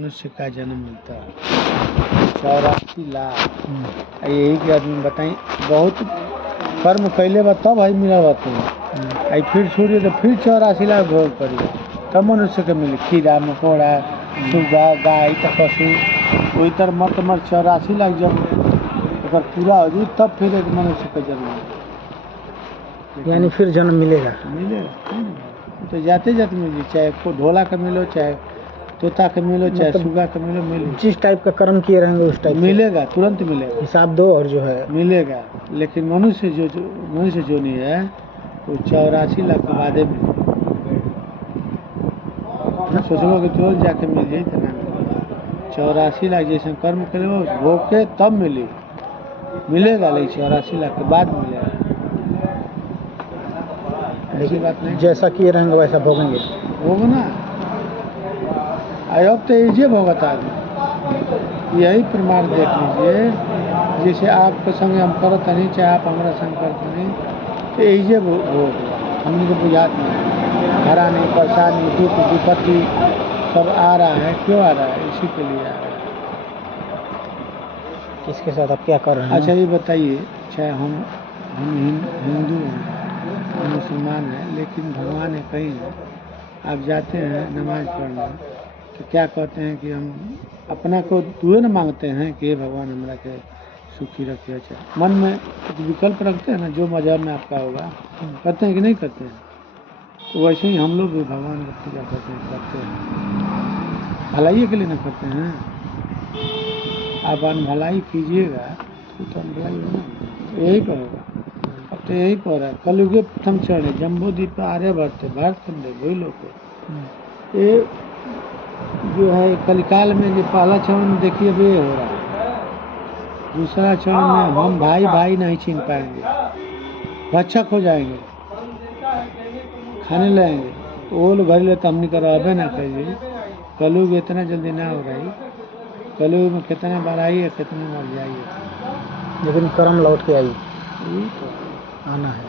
मनुष्य का जन्म मिलता है 84 लाख। यही के आदमी बताई बहुत कर्म कैले बा तब है मिला बात आई फिर छोड़िए तो फिर 84 लाख भोग करिए तब मनुष्य के मिले कीड़ा मकोड़ा सुगा गाय तो पशु वही तर मत 84 लाख जब अगर पूरा हो जाए तब फिर एक मनुष्य का जन्म मिले यानी फिर जन्म मिलेगा तो जाते जाते मिले चाहे को ढोला का मिलो चाहे तोता के मिलो चाहे मतलब सुगा के मिलो मिले जिस टाइप का कर्म किए रहेंगे उस टाइप मिलेगा तुरंत मिलेगा हिसाब दो और जो है मिलेगा। लेकिन मनुष्य जो नहीं है वो 84 लाख के बादे में सोचो कि तुरंत जाके मिल जाए तो ना 84 लाख जैसे कर्म करे भोग के तब मिलेगा लेकिन 84 लाख के बाद मिलेगा। ऐसी बात नहीं जैसा किए रहेंगे वैसा भोगेंगे भोगना अब तो ये भोगता है यही प्रमाण देख लीजिए जैसे आपके संग हम करते नहीं चाहे आप हमारा संग करते नहीं तो यही भोग हमको बुझात नहीं हरा नहीं परेशानी दुख विपत्ति सब आ रहा है क्यों आ रहा है इसी के लिए आ रहा है। किसके साथ आप क्या कर रहे हैं? अच्छा ये बताइए चाहे हम हिंदू हैं मुसलमान हैं लेकिन भगवान है कहीं आप जाते हैं नमाज पढ़ने तो क्या कहते हैं कि हम अपना को दुए न मांगते हैं कि भगवान हमरा के सुखी रखे चाहे मन में एक विकल्प रखते हैं ना जो मजहब में आपका होगा करते हैं कि नहीं करते हैं तो वैसे ही हम लोग भी भगवान की पूजा करते हैं भलाई के लिए न करते हैं। आप भलाई कीजिएगा तो भलाई होगा यही पर होगा अब तो यही पर है कलयुगे प्रथम चरण जम्बो द्वीप पर आर्य भारत खंडे वही लोग ये जो है कलिकाल में जो पहला चरण देखिए वे हो रहा है दूसरा चरण में हम भाई नहीं छीन पाएंगे भक्षक हो जाएंगे खाने लगेंगे तो वो लोग घर ले तो हमने कराबे ना करिए कलयुग इतना जल्दी ना हो रही कलयुग में कितना बार आइए कितने बार जाइए लेकिन कर्म लौट के आई आना है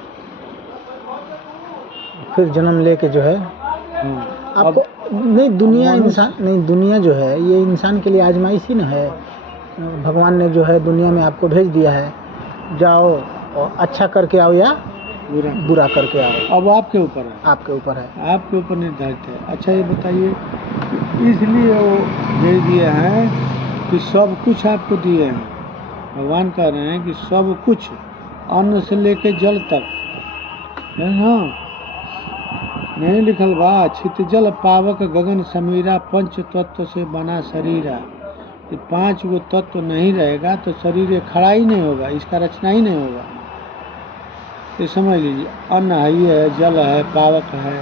फिर जन्म लेके जो है आपको नहीं दुनिया इंसान नहीं दुनिया जो है ये इंसान के लिए आजमाइश ही ना है। भगवान ने जो है दुनिया में आपको भेज दिया है जाओ और अच्छा करके आओ या बुरा करके आओ अब आपके ऊपर है आपके ऊपर निर्धारित है। अच्छा ये बताइए इसलिए वो भेज दिए हैं कि सब कुछ आपको दिए हैं भगवान कह रहे हैं कि सब कुछ अन्न से लेके जल तक है ना नहीं लिखल बा छित जल पावक गगन समीरा पंच तत्व से बना शरीरा ये 5 गो तत्व नहीं रहेगा तो शरीर खड़ा ही नहीं होगा इसका रचना ही नहीं होगा। ये समझ लीजिए अन्न है ही है जल है पावक है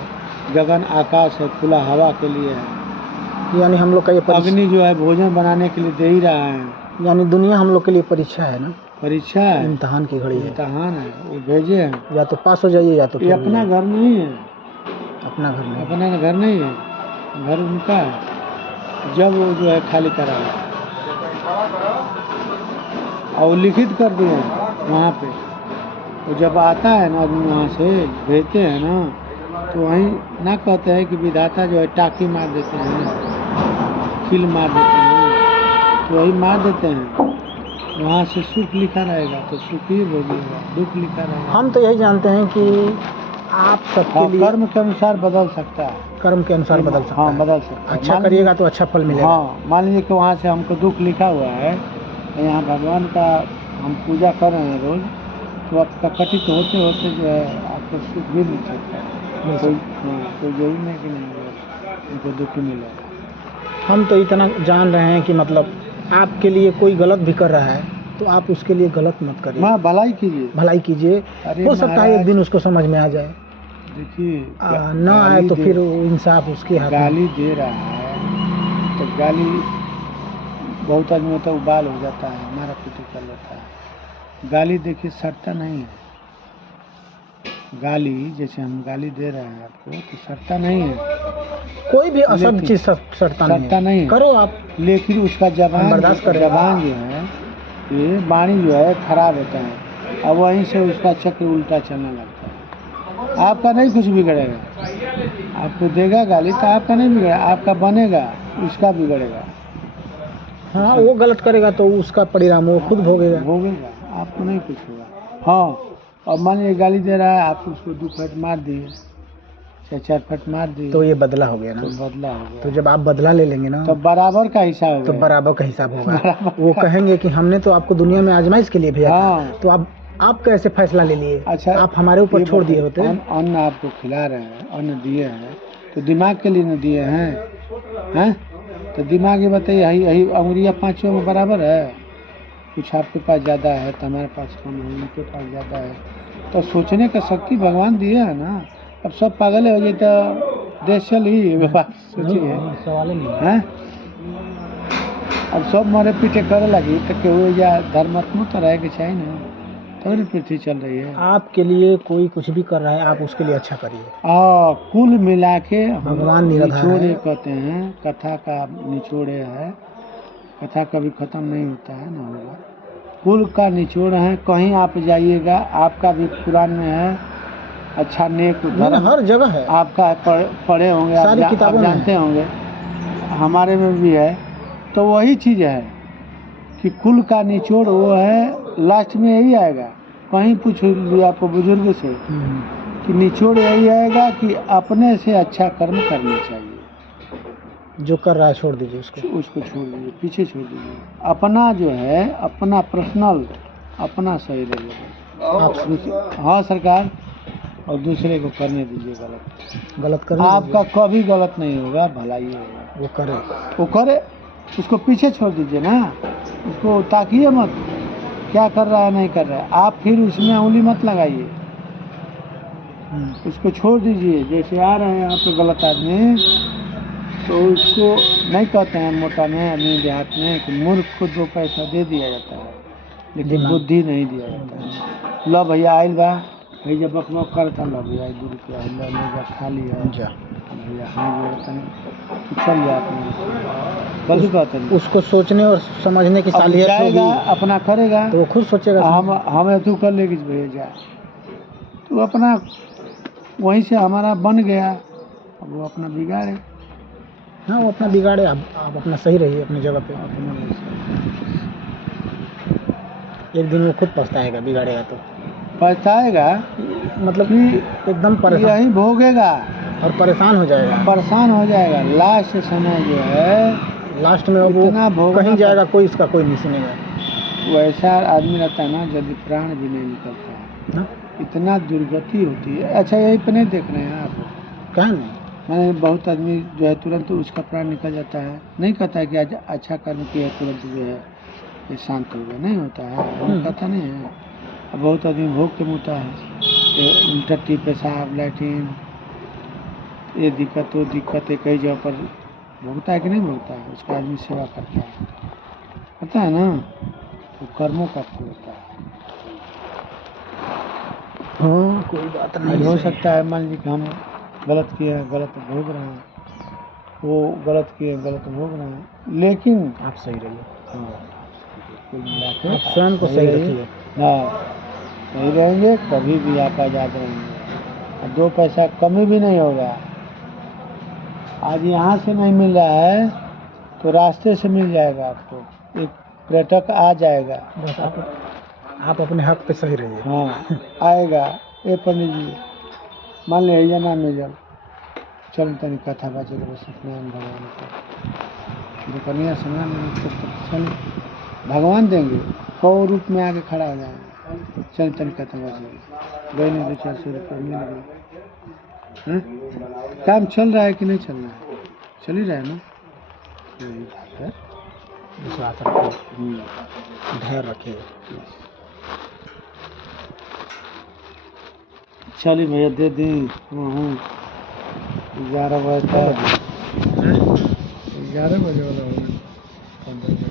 गगन आकाश है खुला हवा के लिए है यानी हम लोग का ये अग्नि जो है भोजन बनाने के लिए दे ही रहा है यानी दुनिया हम लोग के लिए परीक्षा है ना परीक्षा है इम्तिहान की घड़ी है इम्तिहान है वो भेजे हैं या तो पास हो जाइए या तो ये अपना घर नहीं है अपना घर नहीं है घर उनका है जब वो जो है खाली करा और लिखित कर दिए वहाँ पे वो जब आता है ना आदमी वहाँ से भेजते हैं ना तो वहीं ना कहते हैं कि विधाता जो है टाकी मार देते हैं खिल मार देते हैं तो वही मार देते हैं वहाँ से सुख लिखा रहेगा तो सुख ही भोगिएगा दुख लिखा रहेगा। हम तो यही जानते हैं कि आप सबके लिए कर्म के अनुसार बदल सकता है कर्म के अनुसार बदल सकता है बदल सकता है अच्छा करिएगा तो अच्छा फल मिलेगा। हाँ मान लीजिए कि वहाँ से हमको दुख लिखा हुआ है तो यहाँ भगवान का हम पूजा कर रहे हैं रोज तो आपका कटित होते होते जो है आपको सुख भी मिल सकता है कोई जरूरी नहीं कि नहीं उनको दुख मिलेगा। हम तो इतना जान रहे हैं कि मतलब आपके लिए कोई गलत भी कर रहा है तो आप उसके लिए गलत मत करिए भलाई कीजिए हो सकता है एक दिन उसको समझ में आ जाए देखिए न आए तो फिर इंसाफ उसके हाथ गाली दे रहा है तो गाली बहुत आदमी होता है उबाल हो जाता है हमारा पिटी कर लेता है गाली देखिए सड़ता नहीं है गाली जैसे हम गाली दे रहे हैं आपको तो सड़ता नहीं है कोई भी असभ चीज सड़ता नहीं है करो आप लेकिन उसका जबान बर्दाश्त करें जबान जो है ये वाणी जो है खराब होता है अब वहीं से उसका चक्र उल्टा चलने लगता है आपका नहीं कुछ बिगड़ेगा आपको देगा गाली तो आपका नहीं बिगड़ेगा आपका बनेगा उसका बिगड़ेगा। हाँ, वो गलत करेगा तो उसका परिणाम वो खुद भोगेगा। भोगेगा, आपको नहीं कुछ होगा। हाँ, और मान लीजिए गाली दे रहा है, आप उसको 2 फट मार दिए, 4 फट मार दिए, तो ये बदला हो गया ना। तो बदला हो गया। तो जब आप बदला ले लेंगे ना तो बराबर का हिसाब तो होगा। बराबर का हिसाब होगा। बराबर वो का। कहेंगे कि हमने तो आपको दुनिया में आजमाइश के लिए भेजा हाँ। था, तो आप कैसे फैसला ले लिए? अच्छा, आप हमारे ऊपर ये छोड़ दिए बताइए, होते। अन्न आपको खिला रहे हैं, अन्न दिए हैं, तो दिमाग के लिए न दिए हैं, हैं? तो दिमाग ये बताइए, यही अंगुरिया पाँचों में बराबर है? कुछ आपके पास ज़्यादा है तो हमारे पास कम है, उनके पास ज़्यादा है, तो सोचने का शक्ति भगवान दिए है ना। अब सब पागल हो जाए तो देश चल ही बात सोचिए, सवाल ही नहीं है। हैं? अब सब मरे पीटे करे लगी तो केहू या धर्मात्मक तो रहे के चाहिए ना, तब ना पृथ्वी चल रही है। आपके लिए कोई कुछ भी कर रहा है, आप उसके लिए अच्छा करिए। कुल मिला के भगवान निराधार निचोड़े है। कहते हैं, कथा का निचोड़े है, कथा कभी खत्म नहीं होता है ना होगा। कुल का निचोड़ है, कहीं आप जाइएगा, आपका भी कुरान में है, अच्छा नेक धर्म हर जगह है, आपका पढ़े होंगे, सारी आप किताबों में जानते है। होंगे, हमारे में भी है। तो वही चीज़ है कि कुल का निचोड़ वो है, लास्ट में यही आएगा। कहीं पूछ लिया आपको बुजुर्ग से कि निचोड़ यही आएगा कि अपने से अच्छा कर्म करना चाहिए। जो कर रहा है छोड़ दीजिए उसको छोड़ दीजिए, पीछे छोड़ दीजिए। अपना जो है, अपना पर्सनल, अपना सही रहिए। हाँ सरकार, और दूसरे को करने दीजिए गलत करने आपका कभी गलत नहीं होगा, भलाई होगा। वो करे, उसको पीछे छोड़ दीजिए ना, उसको ताकिए मत क्या कर रहा है नहीं कर रहा है, आप फिर उसमें उंगली मत लगाइए, उसको छोड़ दीजिए। जैसे आ रहे हैं यहाँ पे गलत आदमी, तो उसको नहीं कहते हैं मोटा में अपने देहात में कि मूर्ख को 2 पैसा दे दिया जाता है, लेकिन बुद्धि नहीं दिया जाता है। लो भैया आइल बा, भैया बकबक करता, लो भैया 2 रुपया ले जा, खा लिया भैया, हाँ जो चल जा अपने कहते हैं। उसको सोचने और समझने की सालियत जाएगा, अपना करेगा तो वो खुद सोचेगा। हमें तू कर लेगी भैया जा, तो अपना वहीं से हमारा बन गया, अब वो अपना बिगाड़े। हाँ, वो अपना बिगाड़े, आप अपना सही रहिए अपनी जगह पे। एक दिन वो खुद पछताएगा, बिगाड़ेगा तो पछताएगा, मतलब कि एकदम परेशान, यही भोगेगा और परेशान हो जाएगा। लास्ट समय जो है, लास्ट में वो कहीं जाएगा, कोई इसका कोई नहीं सुनेगा। वैसा आदमी रहता है ना, जल्दी प्राण भी नहीं निकलता है ना, इतना दुर्गति होती है। अच्छा, यही पे नहीं देख रहे हैं आप? क्या नहीं, मैंने बहुत आदमी जो है तुरंत उसका प्राण निकल जाता है, नहीं कहता है कि आज अच्छा कर्म किया तुरंत जो है ये शांत हो गया, नहीं होता है, कहता नहीं है। अब बहुत आदमी भोग के मुता है, टट्टी पेशाब लैट्रिन, ये दिक्कत वो दिक्कत, कई जगह पर भोगता है कि नहीं भोगता है, उसका आदमी सेवा करता है ना, तो कर्मों का फल होता है। हाँ, कोई बात नहीं। हो सकता है मान लीजिए कि हम गलत किए हैं, गलत भोग रहे हैं, वो गलत किए गलत भोग रहे हैं, लेकिन आप सही रहिए। हाँ, कुल मिला के आप स्वयं को सही रखिए। हाँ, सही रहेंगे, कभी भी आप आज़ाद रहेंगे, 2 पैसा कमी भी नहीं होगा। आज यहाँ से नहीं मिल रहा है तो रास्ते से मिल जाएगा आपको, एक पर्यटक आ जाएगा। बस आप अपने हक पे सही रहिए। हाँ, आएगा। ए पंडित जी, मान ले ना मिल चल तनी कथा बाजे सत्यनारायण भगवान को दुकनिया समान चल, भगवान देंगे, 100 रूप में आके खड़ा हो जाएंगे, चल तनी कथा बाजे गए नहीं, 200-400 रुपये मिल गए। काम चल रहा है कि नहीं चल रहा है? चल ही रहा है ना, यही बात है। विश्वास रखिए, धैर्य रखिए। चलिए भैया दे दी, 11 बजे तक, 11 बजे वाला होगा।